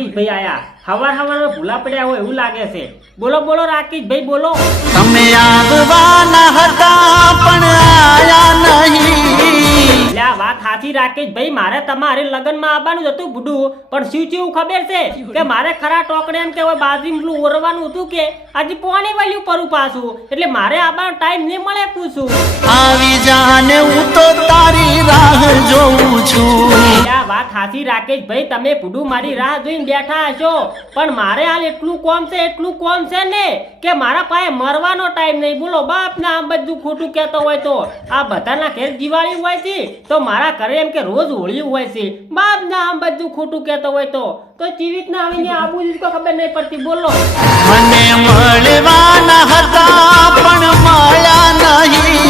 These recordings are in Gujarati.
રાકેશભાઈ આયા. હવાર હવારમાં ભૂલા પડ્યા હોય એવું લાગે છે. બોલો બોલો રાકેશભાઈ બોલો. તમે આવવાના હતા પણ આયા નહીં. વાત સાચી મારે તમારે લગ્નમાં આવવાનું હતું બુડું પણ શું થયું ખબર છે? કે મારે ખરા ટોકડે એમ કે હવે બાજરી ઓરવાનું હતું કે આજે પોણી વાલ્યું પરું પાછું. એટલે મારે આવવાનો ટાઈમ નહીં મળે પૂછું. આવી જાને હું તો તારી રાહ જોઉં છું. વાત સાચી રાકેશભાઈ તમે બુડું મારી રાહ જોઈને બેઠા હશો. પણ મારે હાલ એટલું કોમ છે, એટલું કોમ છે ને કે મારા પાસે મરવાનો ટાઈમ નહીં. બોલો બાપ ને આમ બધું ખોટું કહેતો હોય તો. આ બધાના ઘેર દિવાળી હોય છે, તો મારા ઘરે એમ કે રોજ હોળી હોય છે. બાપ ને આમ બધું ખોટું કહેતો હોય તો. તો કેવી ના આવીને આબુ કોઈ ખબર નહીં પડતી. બોલો. મને મળવાના હતા, પણ મળ્યા નહીં.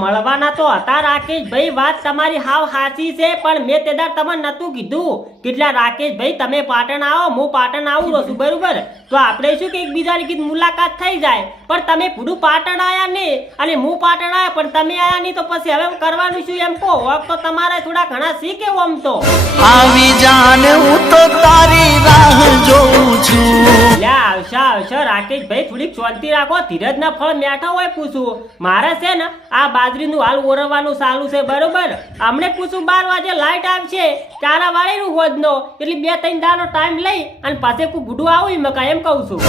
મળવાના તો હતા રાકેશભાઈ વાત તમારી હાવ સાચી છે, પણ મેં તે તમને નતું કીધું. કેટલા રાકેશભાઈ તમે પાટણ આવો, હું પાટણ આવું રહું છું, બરોબર? તો આપણે શું કે એકબીજાની કીધું મુલાકાત થઈ જાય? પણ તમે પૂરું પાટણ આયા નહીં અને હું પાટણ આયા, પણ તમે આયા નહીં, તો પછી હવે કરવાનું શું એમ કહો. તો તમારે થોડા ઘણા શીખે આમ તો. આવી જાને હું તો તારી રાહ જોઉં આવશે રાકેશભાઈ, થોડીક શાંતિ રાખો. ધીરજના ફળ મેઠા હોય પૂછું. મારે છે ને આ બાજરીનું હાલ ઓરવવાનું ચાલુ છે, બરોબર? અમને પૂછું, બાર વાગે લાઈટ આવશે. ચારા વાળીનું હોદનો એટલે બે ત્રણ દાનો ટાઈમ લઈ અને પાસે કોઈ ગુડું આવું મકા એમ કહું છું.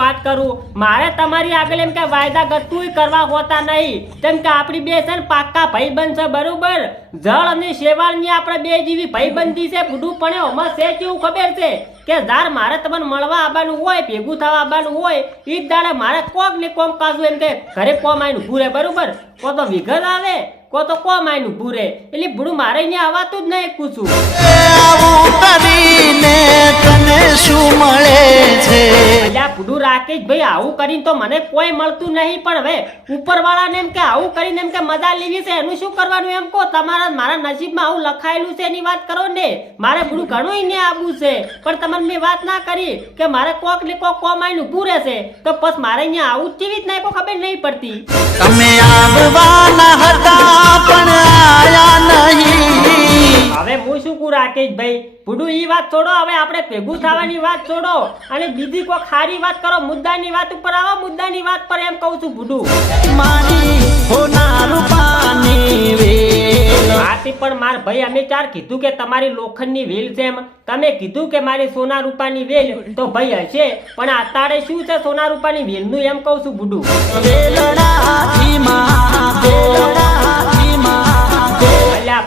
વાત કરું? મારે તમારી આગળ એમ કે વાયદા ગતું કરવા હોતા નહીં. તેમ કે આપણી બે છે પાક્કા ભાઈબંધ છે, બરોબર? જળ અને શેવાળની આપણે બે જેવી ભાઈબંધી છે બુડું પણ એમાં છે કેવું ખબર છે? કે જાર મારે તમને મળવા આવવાનું હોય, ભેગું થવા આવવાનું હોય એ જ દાડે મારે કોક ને કોમ કાજુ એમ કે, ઘરે કોમ આવીને ભૂરે બરોબર? કો તો વિઘત આવે, કો તો કોમ આવીને ભૂરે એટલે બુડું મારે અહીંયા આવતું જ નહીં પૂછું. પુડુ રાકેશભાઈ આવું કરીને તો મને કોઈ મળતું નહીં, પણ હવે ઉપરવાળાને એમ કે આવું કરીને એમ કે મજા લેવી છે, એનું શું કરવાનું એમ કહો? તમારા, મારા નસીબમાં આવું લખાયેલું છે એની વાત કરો ને. મારે બધું ઘણું ને આવું છે, પણ તમને મેં વાત ના કરી કે મારે કોક ને કોક કોમ આવીને ઊભું રહેશે. તો બસ મારે અહીંયા આવું જ કેવી રીતના ખબર નહીં પડતી. તમે આવવાના હતા, પણ આયા નહીં. હવે હું શું કહું રાકેશભાઈ બુડુ એ વાત છોડો હવે આપણે ભેગું થવાની વાત છોડો. અને બીજી કોઈ ખારી વાત કરો મુદ્દાની વાત ઉપર આવો મુદ્દાની વાત પર એમ કહું છું બુડુ મારી પણ માર ભાઈ અમે ચાર કીધું કે તમારી લોખંડની વેલ છે એમ. તમે કીધું કે મારી સોના રૂપાની વેલ તો ભાઈ હશે. પણ અત્યારે શું છે સોના રૂપાની વેલનું એમ કહું છું બુડુ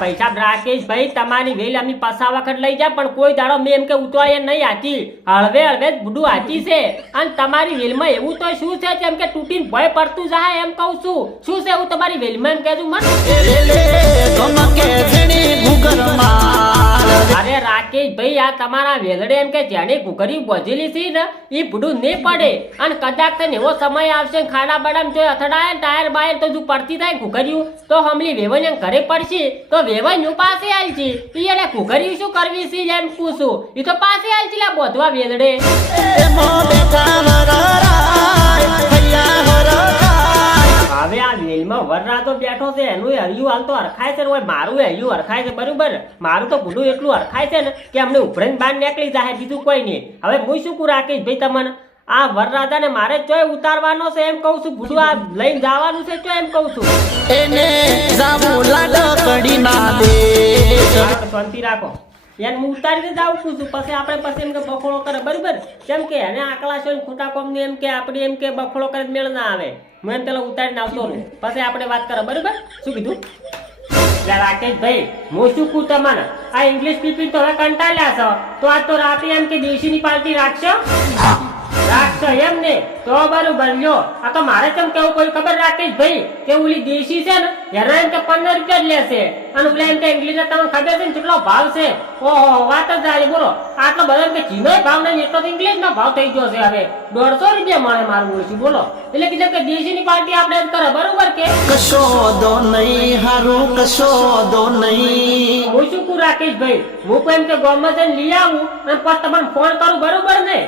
અલ્યા ભાઈ સાહેબ રાકેશ ભાઈ, તમારી વેલ અમે પાછા વખત લઈ જાય પણ કોઈ દાડો મેં એમ કે ઉતવાય નહીં આચી હળવે હળવે બુડું આચી છે. અને તમારી વેલમાં એવું તો શું છે જેમ કે તૂટીને ભય પડતું જાય એમ કહું છું. શું છે એવું તમારી વેલમાં એમ કહેજો મને? અરે રાકેશ ભાઈ, આ તમારા વેલડે એમ કે જેને ઘૂઘરી બોજેલી છે ને એ ભૂડું નહીં પડે. અને કદાચ તને એવો સમય આવશે ખાડા બડામ જો અથડાય ટાયર બાયર તો જો પડતી થાય ઘૂઘર્યું તો હમલી વેવન ઘરે પડશે. તો વેવનનું પાસે આલ છે? એને ઘૂઘર્યું શું કરવી છે એમ પૂછું? એ તો પાસે આલ છે બોધવા વેલડે. હવે આ વેલમાં વરરાતો બેઠો છે એનું હરિયું હાલ તો હરખાય છે ઓય મારું હરિયું હરખાય છે બરોબર? મારું તો ભૂલું એટલું હરખાય છે ને કે અમને ઉભરીને બહાર નીકળી જાય બીજું કોઈ નહીં. હવે હું શું કું રાકેશ ભાઈ તમને? આ વરરાજાને મારે ચોય ઉતારવાનો છે એમ કહું છું ભૂલું આ લઈને જવાનું છે ચોય એમ કહું છું. એને જાવું લાડ કડી ના દે શાંતિ રાખો. એને હું ઉતારીને જ આવું છું પછી આપણે પછી એમ કે બફોળો કરે, બરોબર? કેમ કે એને આકલા છે ખોટા કોમની એમ કે આપણે એમ કે બખોડો કરે મેળ ના આવે. હું એમ પેલા ઉતારીને આવતો રહું. પછી આપણે વાત કરે, બરોબર? શું કીધું? રાકેશભાઈ, હું શું કહું તમારે? આ ઇંગ્લિશ પીપી તો હવે કંટાળ્યા છો? તો આજ તો રાતે એમ કે દેશીની પાર્ટી રાખશો? રાખશો એમ ને તો બરોબર લ્યો આ તો મારે કેમ કેવું કોઈ ખબર રાખીશ ભાઈ? કે ઓલી દેશી છે ને એમ કે પંદર રૂપિયા જ લેશે. અને ઓલા એમ કે ઇંગ્લિશ તમને ખબર છે ને કેટલો ભાવ છે? ઓહો વાત જ જાય બોલો. આટલો બધો એમ કે ચીનો ભાવ નહીં એટલો તો ઇંગ્લિશ નો ભાવ થઈ ગયો છે હવે. દોઢસો રૂપિયા મળે મારું ઓછું બોલો. એટલે કીધું કે દેશીની પાર્ટી આપણે એમ કરે બરોબર કે? કશો દો નહીં હારું કશો દો નહીં. હું શું કું રાખીશ ભાઈ? હું કોઈ એમ કે ગોમાં જઈને લઈ આવું અને પછી તમને ફોન કરું બરોબર ને?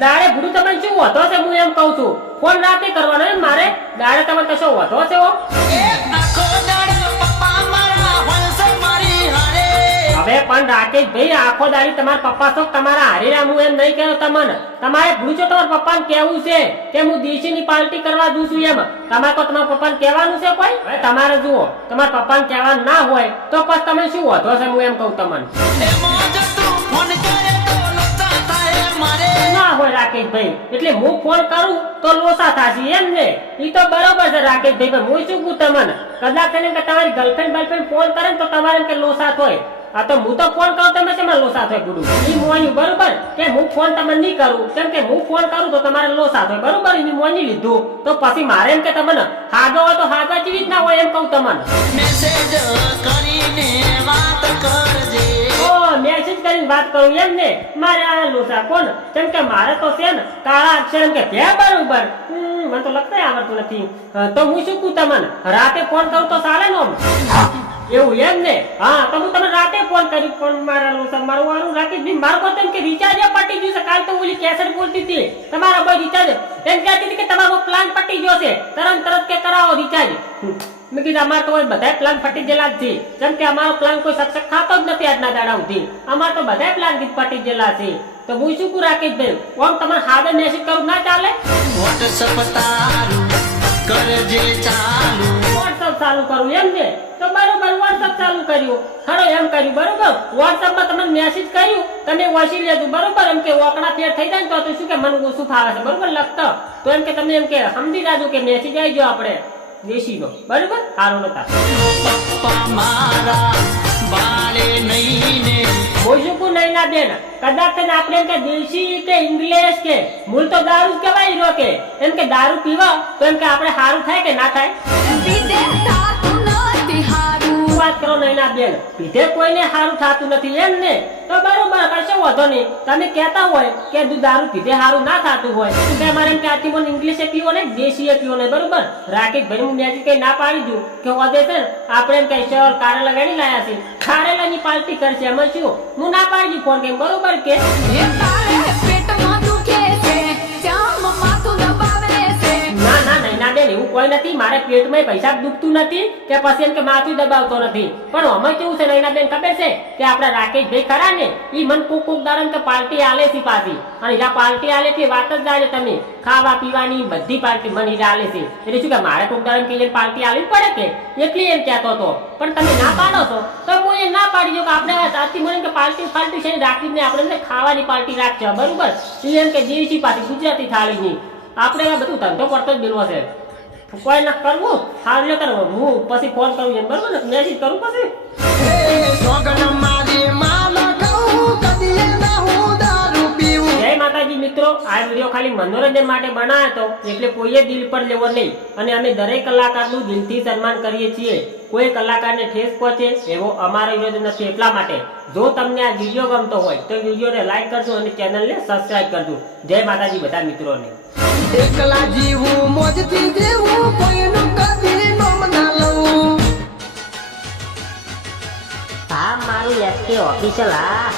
દાડે ભૂડું તમને શું વધો છે હું એમ કહું છું. ફોન રાતે કરવાનો એમ મારે દાડે તમને કશો વધો છે પપ્પા હારે હવે પણ રાકેશ ભાઈ આખો દાડી તમારા પપ્પા છો તમારા હારીરા હું એમ નહીં કહેતો તમને. તમારે ભૂલ છે તમારા પપ્પાને કહેવું છે કે હું દેશીની પાર્ટી કરવા દઉં છું એમ. તમારે તો તમારા પપ્પાને કહેવાનું છે કોઈ? તમારે જુઓ તમારા પપ્પાને કહેવાનું ના હોય તો પછી તમે શું વધો છે હું એમ કહું તમને. રાકેશભાઈ, એટલે હું ફોન કરું તો લોસા થાશે, એમ ને ઈ તો બરોબર છે રાકેશભાઈ, પણ હું શું કહું તમને? કદાચ એને કે તમારી ગર્લફ્રેન્ડ બર્લફ્રેન્ડ ફોન કરે તો તમારે કે લોસા થાય. આ તો હું તો ફોન કરું, તમે શેમાં લોસા થાય ગુરુ ઈ મોયું બરોબર કે હું ફોન તમને નહીં કરું? કેમ કે હું ફોન કરું તો તમારે લોસા થાય, બરોબર? ઈ મોની લીધું. તો પછી મારે એમ કે તમને હાજો હોય તો હાજા જેવી જ ના હોય એમ કહું તમને. મેસેજ કરીને વાત કરજે. ઓ મેસેજ કરીને વાત કરું એમ ને? મારે આ લોસા કોણ? કેમ કે મારે તો છે ને કાળા અક્ષર એમ કે બે બરોબર. મને તો લખતા આવડતું નથી. તો હું શું કહું તમને? રાતે ફોન કરું તો ચાલે ને એવું એમ ને? હા તો હું તમને રાતે ફોન કરી પણ મારા લોસા મારું વારું રાખી દીધું મારું કહો તેમ કે રિચાર્જ પટી ગયું છે. કાલ તો ઓલી કેસેટ બોલતી હતી. તમારા ભાઈ રિચાર્જ એમ કહેતી હતી કે તમારો પ્લાન પટી ગયો છે. તરત તરત કે કરાવો રિચાર્જ મેં અમારે તો બધા પ્લાન ફટી ગયેલા જ છે. કેમ કે અમારો પ્લાન કોઈ સક્સેસ ખાતો જ નથી આજના દાડા સુધી. અમારે તો બધા પ્લાન ફટી ગયેલા છે. તો હું શું કું રાખીશ ભાઈ ઓમ, તમારે હાજર મેસેજ કરું ના ચાલે? વોટ્સઅપ ચાલુ કરું એમ ને? તો બરોબર વોટ્સઅપ ચાલુ કર્યું. ખરો, એમ કર્યું, બરોબર? વોટ્સઅપમાં તમને મેસેજ કર્યું તમે વાંચી લેજો, બરોબર? એમ કે ઓકડા ફેર થઈ જાય ને તો શું કે, મને ઓછું ફાવે છે? બરોબર, લખતો. તો એમ કે તમે એમ કે, સમજી જાજો કે મેસેજ આવી ગયો આપણે. દેશીનો. બરોબર? સારું નતા. મોજુકુ નહીં ના બેન, કદાચ આપણે કે દેશી કે ઇંગ્લિશ કે, મૂળ તો દારૂ જ કહેવાય રહ્યો કે. એમ કે દારૂ પીવા, તો એમ કે આપણે સારું થાય કે ના થાય? વાત કરો નૈના બેન. પીધે કોઈને સારું થતું નથી, એમ ને? તો બરોબર, કશો વધો નહીં. તમે કહેતા હોય કે દારૂ પીધે સારું ના થતું હોય, તો કે અમારે એમ કે આથી મને ઇંગ્લિશે પીવો ને દેશીએ પીવો ને, બરોબર? રાકેશ ભાઈ હું મેજી કઈ ના પાડી દઉં કે વધે છે આપણે એમ કઈ ચલ કારે લગાડી લાયા છે. કારેલાની પાર્ટી કરશે, એમાં શું? હું ના પાડી દઉં ફોન કે બરોબર કે? કોઈ નથી, મારે પેટમાં પૈસા દુખતું નથી કે પછી એમ કે માથું દબાવતો નથી. પણ અમે કેવું છે નૈના બેન ખબર છે કે આપણા રાકેશભાઈ ખરા ને એ મન કોક કોક દાડમ કે પાર્ટી આલે છે પાછી. અને જ્યાં પાર્ટી આલે છે વાત જ જાય તમે. ખાવા પીવાની બધી પાર્ટી મને આલે છે. એટલે શું કે મારે કોક દાડમ કે પાર્ટી આલવી પડે કે? એટલી એમ કહેતો હતો પણ તમે ના પાડો છો. તો હું એ ના પાડી કે આપણે સાચી મને કે પાર્ટી પાર્ટી છે રાખીને આપણે ખાવાની પાર્ટી રાખજો, બરોબર? એ એમ કે દેશી પાર્ટી, ગુજરાતી થાળીની આપણે બધું ધંધો કરતો જ બિલવો છે. કોઈ ના કરવું હાલ ન કરવું. હું પછી ફોન કરું એમ બરોબર ને મેસેજ કરું પછી? જય માતાજી મિત્રો આ વીડિયો ખાલી મનોરંજન માટે બનાવ્યો હતો એટલે કોઈએ દિલ પર લેવો નહીં. અને અમે દરેક કલાકારનું દિલથી સન્માન કરીએ છીએ. કોઈ કલાકારને ઠેસ પહોંચે એવો અમારો વિરોધ નથી એટલા માટે. જો તમને આ વીડિયો ગમતો હોય તો વિડીયોને લાઈક કરજો અને ચેનલને સબસ્ક્રાઇબ કરજો. જય માતાજી બધા મિત્રોને. એકલા જીવું મોજથી લઉં હા મારું એસકે ઓફિશિયલ હા